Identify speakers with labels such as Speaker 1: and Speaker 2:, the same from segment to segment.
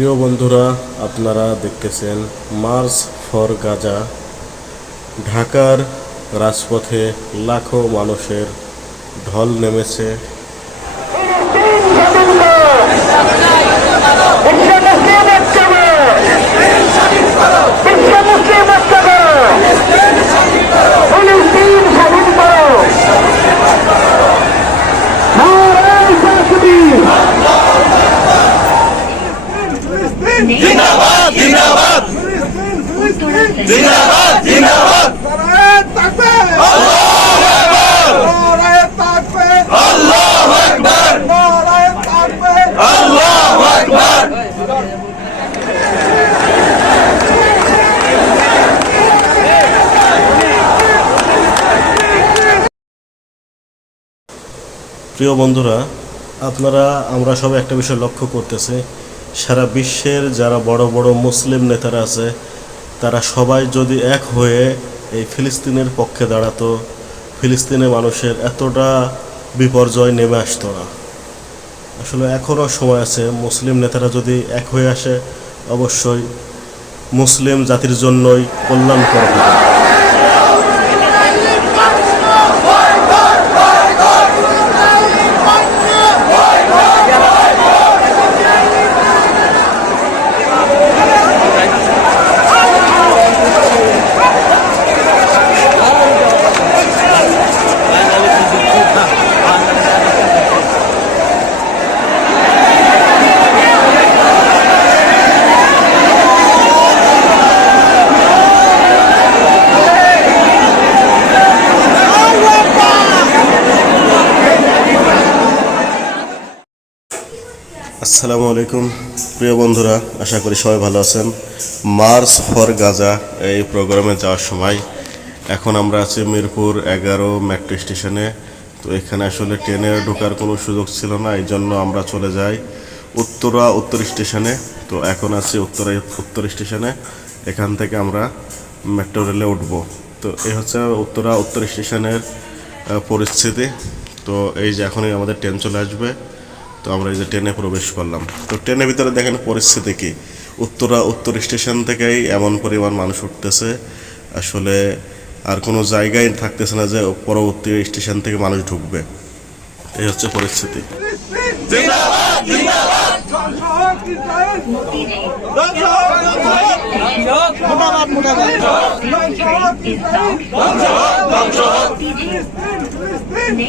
Speaker 1: প্রিয় বন্ধুরা আপনারা দেখতেছেন মার্চ ফর গাজা। ঢাকার রাজপথে লাখো মানুষের ঢল নেমেছে। প্রিয় বন্ধুরা আপনারা আমরা সবাই একটা বিষয় লক্ষ্য করতেছি। সারা বিশ্বের যারা বড় বড় মুসলিম নেতারা আছে, তারা সবাই যদি এক হয়ে এই ফিলিস্তিনের পক্ষে দাঁড়াতো, ফিলিস্তিনে মানুষের এতটা বিপর্যয় নেমে আসতো না। আসলে এখনও সময় আছে, মুসলিম নেতারা যদি এক হয়ে আসে, অবশ্যই মুসলিম জাতির জন্যই কল্যাণকর হবে। আসসালামু আলাইকুম। প্রিয় বন্ধুরা, আশা করি সবাই ভালো আছেন। মার্চ ফর গাজা এই প্রোগ্রামে যাওয়ার সময় এখন আমরা আছি মিরপুর এগারো মেট্রো স্টেশনে। তো এখানে আসলে ট্রেনে ঢোকার কোনো সুযোগ ছিল না, এই জন্য আমরা চলে যাই উত্তরা উত্তর স্টেশনে। তো এখন আছি উত্তরা উত্তর স্টেশনে। এখান থেকে আমরা মেট্রো রেলে উঠব। তো এই হচ্ছে উত্তরা উত্তর স্টেশনের পরিস্থিতি। তো এই যে এখনই আমাদের ট্রেন চলে আসবে। তো আমরা এই যে ট্রেনে প্রবেশ করলাম। তো ট্রেনের ভিতরে দেখেন পরিস্থিতি কি? উত্তরা, উত্তর স্টেশন থেকেই এমন পরিমাণ মানুষ উঠতেছে। আসলে আর কোনো জায়গায় থাকতেছে না যে পরবর্তী স্টেশন থেকে মানুষ ঢুকবে। এই হচ্ছে পরিস্থিতি।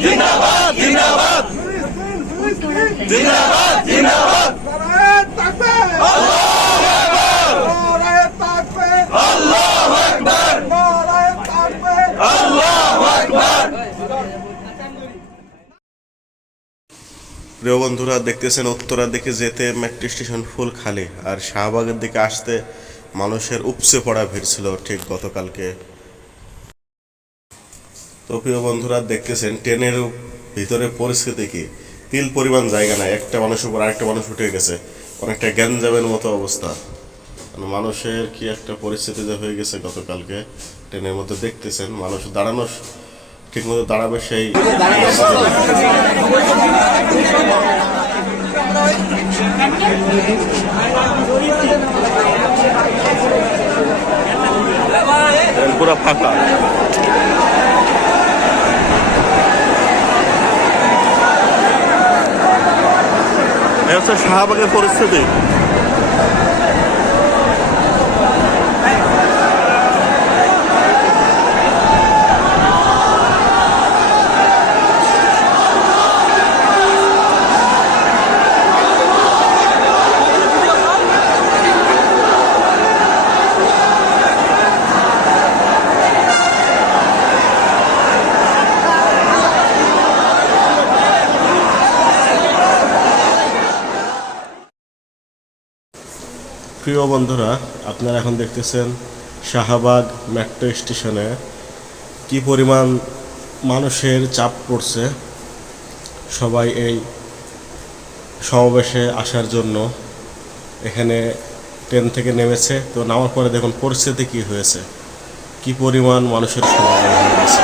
Speaker 2: জিন্দাবাদ জিন্দাবাদ। জিন্দাবাদ জিন্দাবাদ।
Speaker 1: প্রিয় বন্ধুরা দেখতেছেন উত্তরার দিকে যেতে মেট্রো স্টেশন ফুল খালি আর শাহবাগের দিকে আসতে মানুষের উপচে পড়া ভিড় ছিল ঠিক গতকালকে। তো প্রিয় বন্ধুরা দেখতেছেন ট্রেনের ভিতরে পরিস্থিতি কি? তিল পরিমাণ জায়গা নাই। একটা মানুষের উপর আরেকটা মানুষ উঠে গেছে। অনেকটা গ্যাঞ্জামের মতো অবস্থা। মানে মানুষের কি একটা পরিস্থিতি যে হয়ে গেছে গতকালকে ট্রেনের মধ্যে দেখতেছেন। মানুষ দাঁড়ানো ঠিক মতো দাঁড়াবে সেই পুরো ফাঁকা। এই হচ্ছে শাহবাগের পরিস্থিতি প্রিয় বন্ধুরা, আপনারা এখন দেখতেছেন শাহবাগ মেট্রো স্টেশনে কি পরিমাণ মানুষের চাপ পড়ছে সবাই এই সমাবেশে আসার জন্য। এখানে ট্রেন থেকে নেমেছে। তো নামার পরে দেখুন পরিস্থিতি কি হয়েছে, কি পরিমাণ মানুষের সমাগম হয়ে গেছে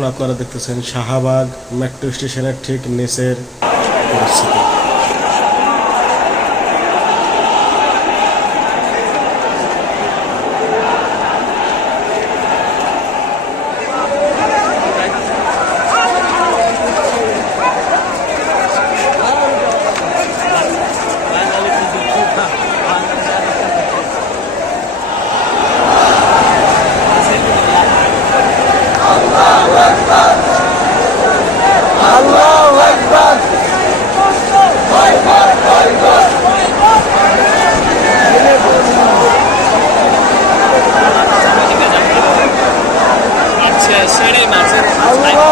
Speaker 1: এখন আপনারা দেখতেছেন শাহবাগ মেট্রো স্টেশনের ঠিক নিচের পরিস্থিতি।
Speaker 3: Manzana, Shere Manzana.
Speaker 1: Allah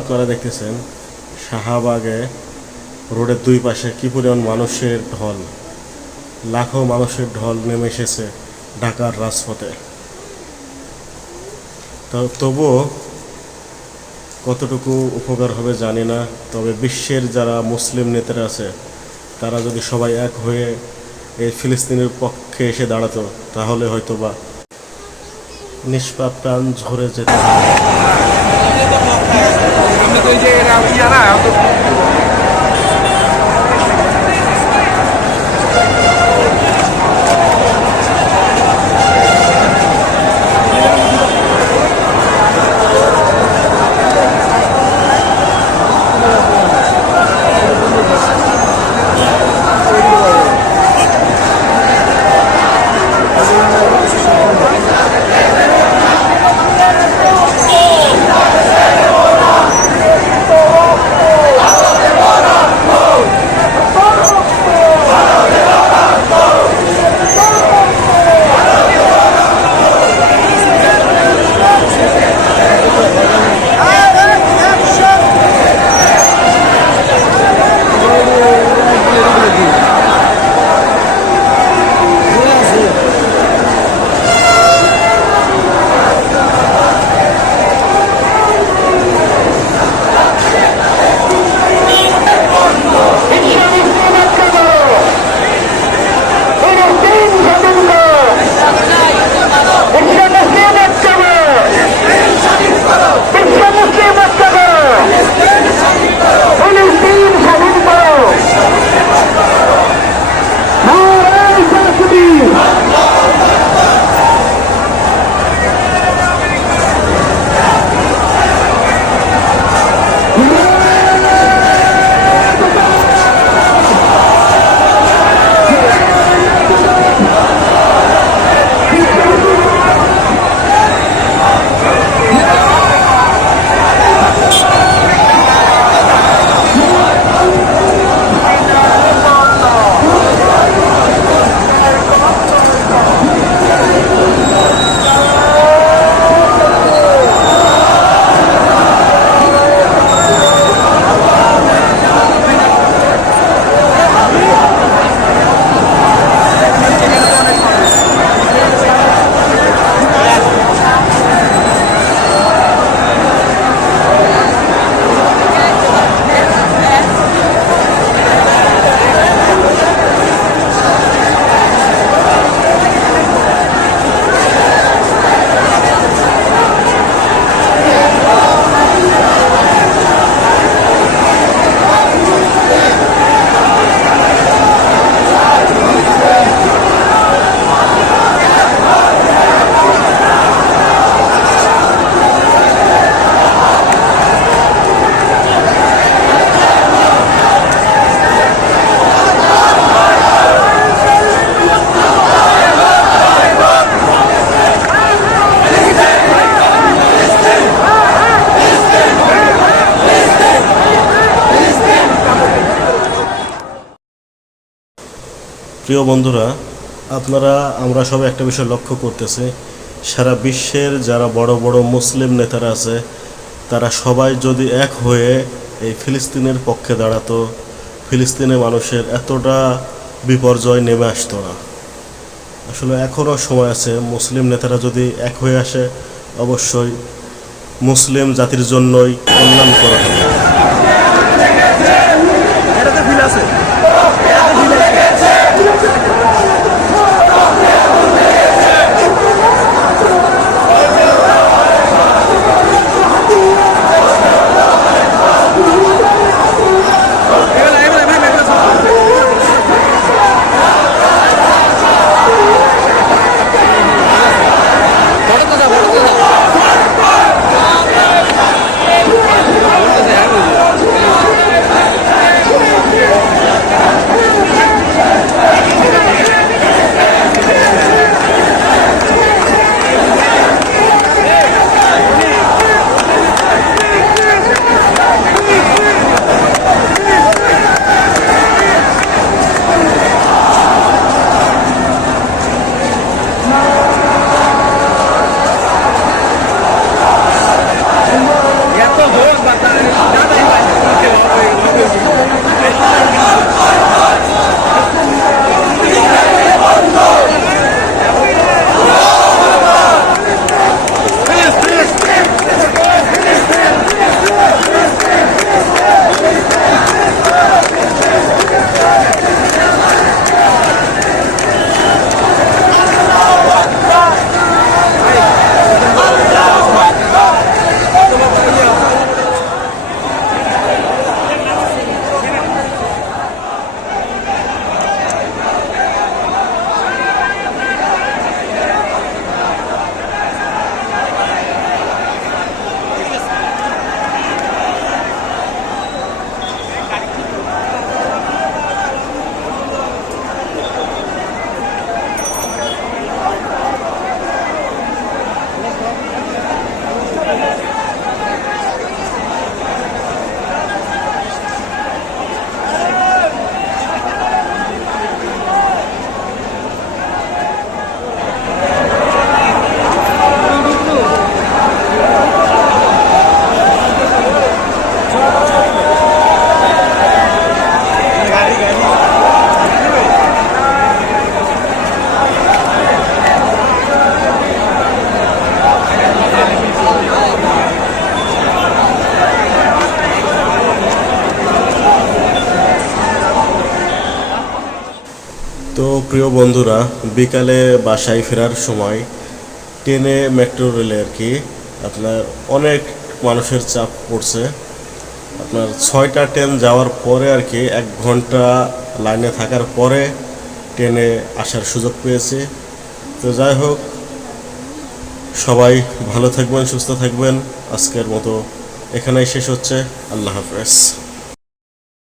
Speaker 1: আপনারা দেখতেছেন শাহবাগে রোডের দুই পাশে কি পরিমাণ মানুষের ঢল, লাখো মানুষের ঢল নেমে এসেছে ঢাকার রাজপথে। তবুও কতটুকু উপকার হবে জানি না, তবে বিশ্বের যারা মুসলিম নেতারা আছে, তারা যদি সবাই এক হয়ে এই ফিলিস্তিনের পক্ষে এসে দাঁড়াতো, তাহলে হয়তো বা নিষ্পাপ প্রাণ ঝরে যেত।
Speaker 4: তো ওই যে এরা ইয়ারা অত
Speaker 1: প্রিয় বন্ধুরা, আপনারা, আমরা সবাই একটা বিষয় লক্ষ্য করতেছি। সারা বিশ্বের যারা বড় বড় মুসলিম নেতারা আছে, তারা সবাই যদি এক হয়ে এই ফিলিস্তিনের পক্ষে দাঁড়াতো ফিলিস্তিনের মানুষের এতটা বিপর্যয় নেমে আসতো না। আসলে এখনও সময় আছে, মুসলিম নেতারা যদি এক হয়ে আসে, অবশ্যই মুসলিম জাতির জন্যই কল্যাণ করা তো প্রিয় বন্ধুরা, বিকালে বাসায় ফেরার সময় ট্রেনে মেট্রো রেলে আর কি আপনার অনেক মানুষের চাপ পড়ছে। আপনার ছয়টা ট্রেন যাওয়ার পরে আর কি এক ঘণ্টা লাইনে থাকার পরে ট্রেনে আসার সুযোগ পেয়েছি। তো যাই হোক, সবাই ভালো থাকবেন, সুস্থ থাকবেন। আজকের মতো এখানেই শেষ হচ্ছে। আল্লাহ হাফেজ।